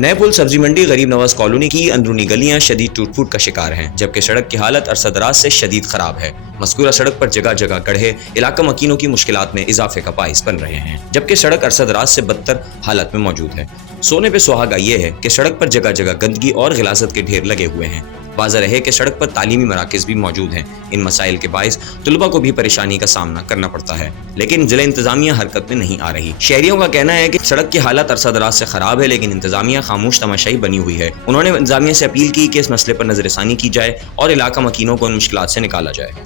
नए पुल सब्जी मंडी गरीब नवाज कॉलोनी की अंदरूनी गलियां शदीद टूट फूट का शिकार हैं, जबकि सड़क की हालत अरसदराज से शदीद खराब है। मज़कूरा सड़क पर जगह जगह गड्ढे इलाका मकीनों की मुश्किलात में इजाफे का बाइस बन रहे हैं, जबकि सड़क अरसदराज से बदतर हालत में मौजूद है। सोने पे सुहागा ये है कि सड़क पर जगह जगह गंदगी और गिलाजत के ढेर लगे हुए हैं। वाज़ह है कि सड़क पर तालीमी मराकज़ भी मौजूद हैं। इन मसाइल के बाइस तलबा को भी परेशानी का सामना करना पड़ता है, लेकिन जिला इंतजामिया हरकत में नहीं आ रही। शहरियों का कहना है कि सड़क की हालत अरसा-दराज से खराब है, लेकिन इंतजामिया खामोश तमाशाई बनी हुई है। उन्होंने इंतजामिया से अपील की कि इस मसले पर नजरसानी की जाए और इलाका मकीनों को इन मुश्किलात से निकाला जाए।